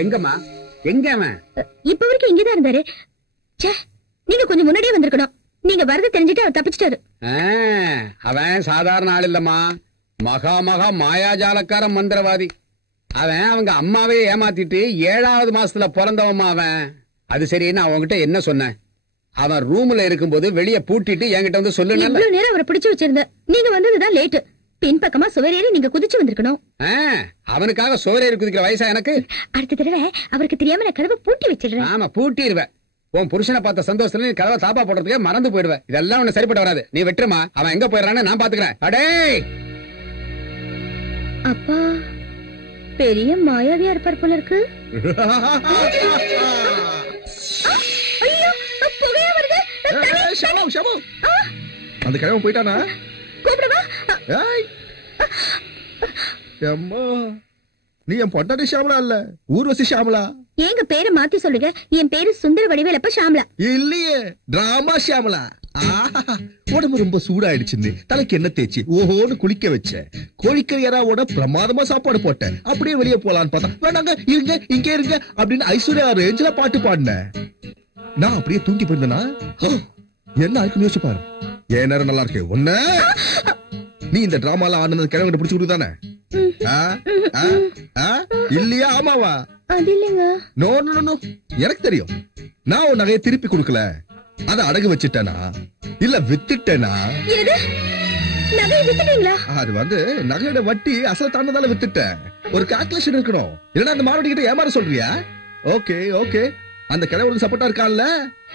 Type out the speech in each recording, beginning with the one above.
எங்கம்மா? எங்க அவன்? இப்ப வரைக்கும் இங்கதான் இருந்தாரு. நீங்க கொஞ்சம் முன்னாடியே வந்திருக்கணும். நீங்க வரது தெரிஞ்சுட்டு அவர் தப்பிச்சிட்டாரு. அவன் சாதாரண ஆள் இல்லம்மா, மகா மகா மாயாஜாலக்கார மந்திரவாதி. அவன் அவங்க அம்மாவே ஏமாத்திட்டு 7வது மாசத்துல பிறந்தவம்மா அவன். அது சரி, நான் அவன்கிட்ட என்ன சொன்னேன்? அவன் ரூம்ல இருக்கும்போது வெளியே பூட்டிட்டு என்கிட்ட வந்து சொல்லு. இவ்வளவு நேரம் அவரை பிடிச்சு வச்சிருந்த, நீங்க வந்ததுதான் லேட்டு. பின்பக்கமா சுவரேறி நீங்க குதிச்சு வந்திருக்கணும். அவனுக்காக சுவரேறி குதிக்கிற வயசா எனக்கு? அடுத்த தடவை அவருக்கு தெரியாம நான் கதவை பூட்டி வச்சிடுறேன். ஆமா, பூட்டிடுவேன். உன் புருஷனை பார்த்த சந்தோஷத்துல நீ கதவை தாப்பா போடுறதுக்கே மறந்து போயிடுவேன். இதெல்லாம் உன்னை சரிப்பட்டு வராது. நீ வெட்டுமா, அவன் எங்க போயிடறான்னு நான் பாத்துக்கிறேன். அடே அப்பா, பெரிய மாயாவியா இருப்பார் போல இருக்கு. அந்த கிழமை போயிட்டானா? கூப்பிடுவா. நீ என் பொட்டாட்டி ஷாமலா இல்ல, ஊர்வசி ஷாமலா. எங்க பேரை மாத்தி சொல்லுங்க. என் பேரு சுந்தர வடிவேலப்ப ஷாமலா. இல்லையே, டிராமா ஷாமலா. உடம்பு ரொம்ப சூடாயிடுச்சுன்னு தலைக்கு என்ன தேய்ச்சி ஓஹோன்னு குளிக்க வச்ச. கோழிக்கறியராவோட பிரமாதமா சாப்பாடு போட்டேன். அப்படியே வெளியே போலான்னு பார்த்தா, வேணாங்க இருங்க இங்க இருங்க அப்படின்னு ஐஸ்வர்யா ரேஞ்சில பாட்டு பாடினேன். நான் அப்படியே தூங்கி போயிருந்தேனா என்ன ஆயிருக்கு யோசிச்சு பாரு. ஏன் நேரம் நல்லா இருக்கு ஒண்ணு. நீ இந்த டிராமால ஆனது கிழவங்கிட்ட பிடிச்சு கொடுத்தானே இல்லையா? ஆமாவா? அது இல்லங்க. நோ நோ நோ, எனக்கு தெரியும். நான் உன் நகையை திருப்பி கொடுக்கல, அத அடகு வச்சுட்டேனா இல்ல வித்துட்டேனா? நகை வித்துட்டீங்களா? அது வந்து நகையோட வட்டி அசல் தாண்டதால வித்துட்டேன். ஒரு கால்குலேஷன் இருக்கணும். இல்லன்னா அந்த மாவட்ட கிட்ட ஏமாற சொல்றியா? ஓகே ஓகே, அந்த கிழவனுக்கு சப்போர்ட்டா இருக்கான்ல,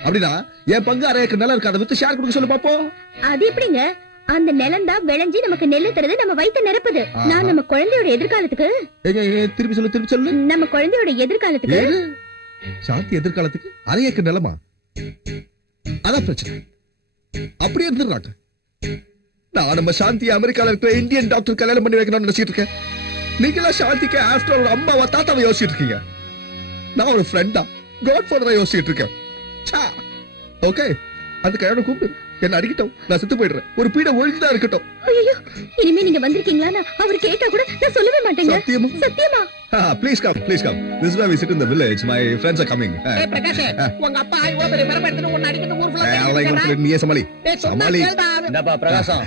அப்படின்னா என் பங்கு 1/2 ஏக்கர் நிலம் இருக்கு, அதை வித்து ஷேர் கொடுக்க சொல்லு பாப்போம். அது எப்படிங்க? அந்த நிலம் தான் விளைஞ்சி நமக்கு நெல்லு தருது, நம்ம வயித்தை நிரப்புது. நான் நம்ம குழந்தையோட எதிர்காலத்துக்கு. திருப்பி சொல்லு திருப்பி சொல்லு. நம்ம குழந்தையோட எதிர்காலத்துக்கு. சாந்தி எதிர்காலத்துக்கு 1/2 ஏக்கர் நிலமா? அதான் பிரச்சனை. அப்படியே இருந்துடுறாங்க. நான் நம்ம சாந்தி அமெரிக்கால இருக்கிற இந்தியன் டாக்டர் கல்யாணம் பண்ணி வைக்கணும்னு நினைச்சிட்டு இருக்கேன். நீங்களா சாந்திக்கு ஆஃப்டர் ஒரு அம்மாவா தாத்தாவை யோசிச்சுட்டு இருக்கீங்க. நான் ஒரு ஃப்ரெண்டா காட் ஃபாதரா யோசிச்சுட்டு இருக்கேன். ஓகே, அந்த கல்யாணம் கூப்பிட்டு என்ன அடிக்கட்டும், நான் செத்து போயிடுறேன். ஒரு பீட ஒழுங்குதான் இருக்கட்டும். ஐயோ, இனிமே நீங்க வந்திருக்கீங்களா அவர் கேட்டா கூட நான் சொல்லவே மாட்டேங்க. சத்தியமா? சத்தியமா. Please come, please come. This is where we sit in the village. My friends are coming. Prakash, உங்க அப்பா இவ்வளவு பெரிய மரம் எடுத்து ஒன்னு அடிக்கிட்டு ஊர் ஃபுல்லா நீயே சமாளி. சமாளி. இந்தப்பா பிரகாசம்,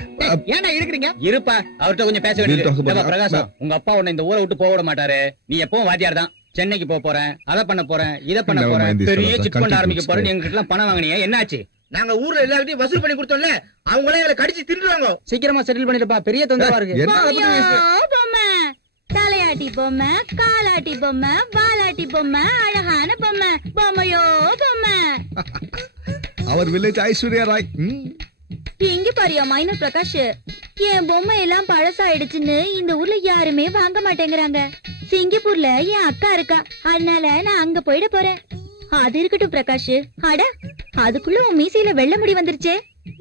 ஏன்டா இருக்கிறீங்க? இருப்பா, அவர்ட்ட கொஞ்சம் பேச வேண்டியது. இந்தப்பா பிரகாசம், உங்க அப்பா உன்னை இந்த ஊரை விட்டு போக விட மாட்டாரு. நீ எப்பவும் வாத்தியார் தான். சென்னைக்கு போறேன், அதை பண்ண போறேன், இதை பண்ண போறேன், பெரிய சிட் பண்ண ஆரம்பிக்க போறேன். எங்க கிட்ட பணம் வாங்கினியா? என்னாச்சு? நாங்க ஊர்ல எல்லார்கிட்டயும் வசூல் பண்ணி கொடுத்தோம்ல, அவங்களே எங்களை கடிச்சு தின்றுவாங்க. சீக்கிரமா செட்டில் பண்ணிடுப்பா, பெரிய தொந்தரவா இருக்கு. பொம்மை, தலையாட்டி பொம்மை, காலாட்டி பொம்மை, வாலாட்டி பொம்மை, அழகான பொம்மை, பொம்மையோ பொம்மை. அவர் வில்லேஜ் ஐஸ்வர்யா ராய். இங்க பாரியா மைனர் பிரகாஷ், என் பொம்மை எல்லாம் பழசாயிடுச்சுன்னு இந்த ஊர்ல யாருமே வாங்க மாட்டேங்கிறாங்க. சிங்கப்பூர்ல என் அக்கா இருக்கா, அதனால நான் அங்க போயிட போறேன். அது இருக்கட்டும் பிரகாஷ். அட, அதுக்குள்ள உன் மீசையில வெள்ள முடி வந்துருச்சே.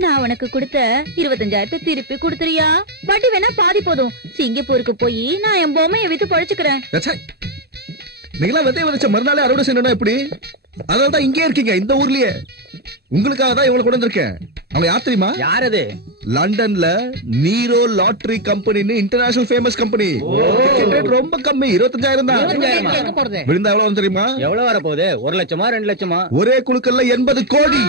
நான் உனக்கு கொடுத்த 25,000 திருப்பி கொடுத்துறியா? வட்டி வேணா பாதி போதும். சிங்கப்பூருக்கு போய் நான் என் பொம்மையை வித்து பழச்சுக்கிறேன். நீங்களா விதை விதைச்ச மறுநாளே அறுவடை செய்யணும் எப்படி? அதனாலதான் இங்கே இருக்கீங்க, இந்த ஊர்லயே. உங்களுக்காக தான் இவங்களை கொண்டு வந்திருக்கேன். அவங்க யார் தெரியுமா? யார் அது? லண்டன்ல நீரோ லாட்டரி கம்பெனின்னு இன்டர்நேஷனல் ஃபேமஸ் கம்பெனி. ரொம்ப கம்மி, 25,000 தான். விழுந்தா எவ்வளவு தெரியுமா? எவ்வளவு வர போகுது? 1 லட்சமா 2 லட்சமா? ஒரே குழுக்கல்ல 80 கோடி.